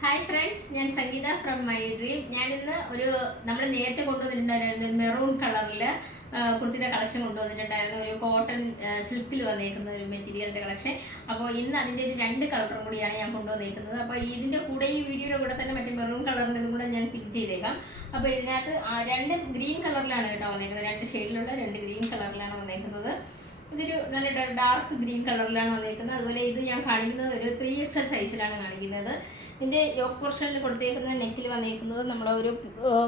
Hi friends, ഞാൻ സംഗീത from my dream. ഞാനിന്ന് നമ്മൾ നേരത്തെ കൊണ്ടുവന്നിട്ടുണ്ടായിരുന്നു മെറൂൺ കളറിൽ കുർത്തിയുടെ കളക്ഷൻ കൊണ്ടുവന്നിട്ടുണ്ടായിരുന്നു. ഒരു കോട്ടൺ സിൽക്കിൽ വന്നേക്കുന്ന ഒരു മെറ്റീരിയലിൻ്റെ കളക്ഷൻ. അപ്പോൾ ഇന്ന് അതിൻ്റെ ഒരു 2 കളറും കൂടിയാണ് ഞാൻ കൊണ്ടുവന്നേക്കുന്നത്. അപ്പോൾ ഇതിൻ്റെ കൂടെ ഈ വീഡിയോയുടെ കൂടെ തന്നെ മറ്റേ മെറൂൺ കളറിൻ്റെ കൂടെ ഞാൻ പിൻ ചെയ്തേക്കാം. അപ്പോൾ ഇതിനകത്ത് 2 ഗ്രീൻ കളറിലാണ് കേട്ടോ വന്നേക്കുന്നത്. 2 ഷെയ്ഡിലുള്ള 2 ഗ്രീൻ കളറിലാണ് വന്നേക്കുന്നത്. ഇതൊരു നല്ല ഡാർക്ക് ഗ്രീൻ കളറിലാണ് വന്നേക്കുന്നത്. അതുപോലെ ഇത് ഞാൻ കാണിക്കുന്നത് ഒരു 3XL സൈസിലാണ് കാണിക്കുന്നത്. ഇതിൻ്റെ യോക്ക് പോർഷനിൽ കൊടുത്തേക്കുന്ന നെക്കിൽ വന്നേക്കുന്നത്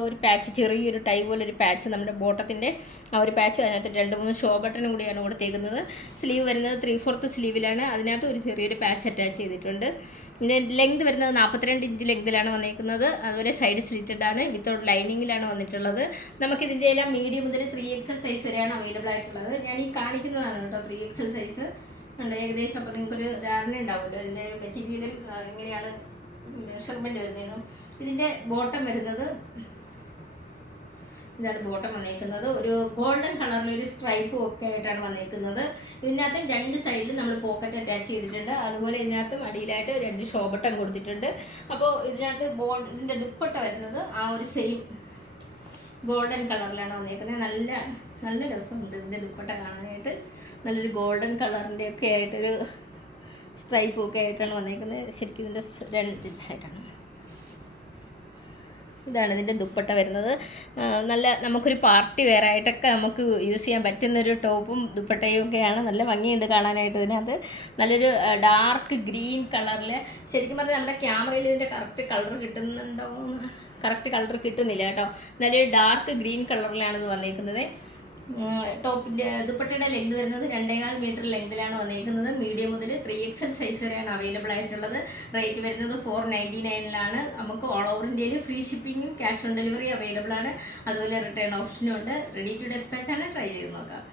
ഒരു പാച്ച്, ചെറിയൊരു ടൈ പോലെ ഒരു പാച്ച്, നമ്മുടെ ബോട്ടത്തിൻ്റെ ആ ഒരു പാച്ച്. അതിനകത്ത് 2-3 ഷോ ബട്ടണും കൂടിയാണ് കൊടുത്തേക്കുന്നത്. സ്ലീവ് വരുന്നത് 3/4 സ്ലീവിലാണ്. അതിനകത്ത് ഒരു ചെറിയൊരു പാച്ച് അറ്റാച്ച് ചെയ്തിട്ടുണ്ട്. ഇതിൻ്റെ ലെങ്ത് വരുന്നത് 42 ഇഞ്ച് ലെങ്തിലാണ് വന്നേക്കുന്നത്. അതുപോലെ സൈഡ് സ്ലിറ്റഡ് ആണ്, വിത്തൗട്ട് ലൈനിങ്ങിലാണ് വന്നിട്ടുള്ളത്. നമുക്കിതിൻ്റെ എല്ലാം മീഡിയം മുതൽ 3XL സൈസ് വരെയാണ് അവൈലബിൾ ആയിട്ടുള്ളത്. ഞാൻ ഈ കാണിക്കുന്നതാണ് കേട്ടോ 3XL സൈസ് ഉണ്ട് ഏകദേശം. അപ്പോൾ നിങ്ങൾക്കൊരു ധാരണ ഉണ്ടാവുമല്ലോ ഇതിൻ്റെ മെറ്റീരിയലും എങ്ങനെയാണ് മെഷർമെൻറ്റ് വരുന്നതെന്നും. ഇതിൻ്റെ ബോട്ടം വരുന്നത് ഇതാണ്. ബോട്ടം വന്നേക്കുന്നത് ഒരു ഗോൾഡൻ കളറിലൊരു സ്ട്രൈപ്പും ഒക്കെ ആയിട്ടാണ് വന്നേക്കുന്നത്. ഇതിനകത്ത് 2 സൈഡിൽ നമ്മൾ പോക്കറ്റ് അറ്റാച്ച് ചെയ്തിട്ടുണ്ട്. അതുപോലെ ഇതിനകത്തും അടിയിലായിട്ട് 2 ഷോ ബട്ടൺ കൊടുത്തിട്ടുണ്ട്. അപ്പോൾ ഇതിനകത്ത് ഇതിൻ്റെ ദുപ്പട്ട വരുന്നത് ആ ഒരു സെയിം ഗോൾഡൻ കളറിലാണ് വന്നേക്കുന്നത്. നല്ല നല്ല രസമുണ്ട് ഇതിൻ്റെ ദുപ്പട്ട കാണാനായിട്ട്. നല്ലൊരു ഗോൾഡൻ കളറിൻ്റെ ഒക്കെ ആയിട്ടൊരു സ്ട്രൈപ്പും ഒക്കെ ആയിട്ടാണ് വന്നേക്കുന്നത്. ശരിക്കും ഇതിൻ്റെ 2 സൈഡാണ്. ഇതാണ് ഇതിൻ്റെ ദുപ്പട്ട വരുന്നത്. നല്ല നമുക്കൊരു പാർട്ടി വെയർ ആയിട്ടൊക്കെ നമുക്ക് യൂസ് ചെയ്യാൻ പറ്റുന്നൊരു ടോപ്പും ദുപ്പട്ടയും ഒക്കെയാണ്. നല്ല ഭംഗിയുണ്ട് കാണാനായിട്ട്. ഇതിനകത്ത് നല്ലൊരു ഡാർക്ക് ഗ്രീൻ കളറിൽ, ശരിക്കും പറഞ്ഞാൽ നമ്മുടെ ക്യാമറയിൽ ഇതിൻ്റെ കറക്റ്റ് കളർ കിട്ടുന്നില്ല കേട്ടോ. നല്ലൊരു ഡാർക്ക് ഗ്രീൻ കളറിലാണ് ഇത് വന്നേക്കുന്നത്. ടോപ്പിൻ്റെ ദുപ്പട്ടയുടെ ലെങ്ത് വരുന്നത് 2.25 മീറ്റർ ലെങ്തിലാണ് വന്നിരിക്കുന്നത്. മീഡിയം മുതൽ 3XL സൈസ് വരെയാണ് അവൈലബിൾ ആയിട്ടുള്ളത്. റേറ്റ് വരുന്നത് 499 നമുക്ക് ഓൾ ഓവർ ഇന്ത്യയിൽ ഫ്രീ ഷിപ്പിങ്ങും ക്യാഷ് ഓൺ ഡെലിവറി അവൈലബിൾ ആണ്. അതുപോലെ റിട്ടേൺ ഓപ്ഷനും ഉണ്ട്. റെഡി ടു ഡെസ്പാച്ച് ആണ്. ട്രൈ ചെയ്ത് നോക്കാം.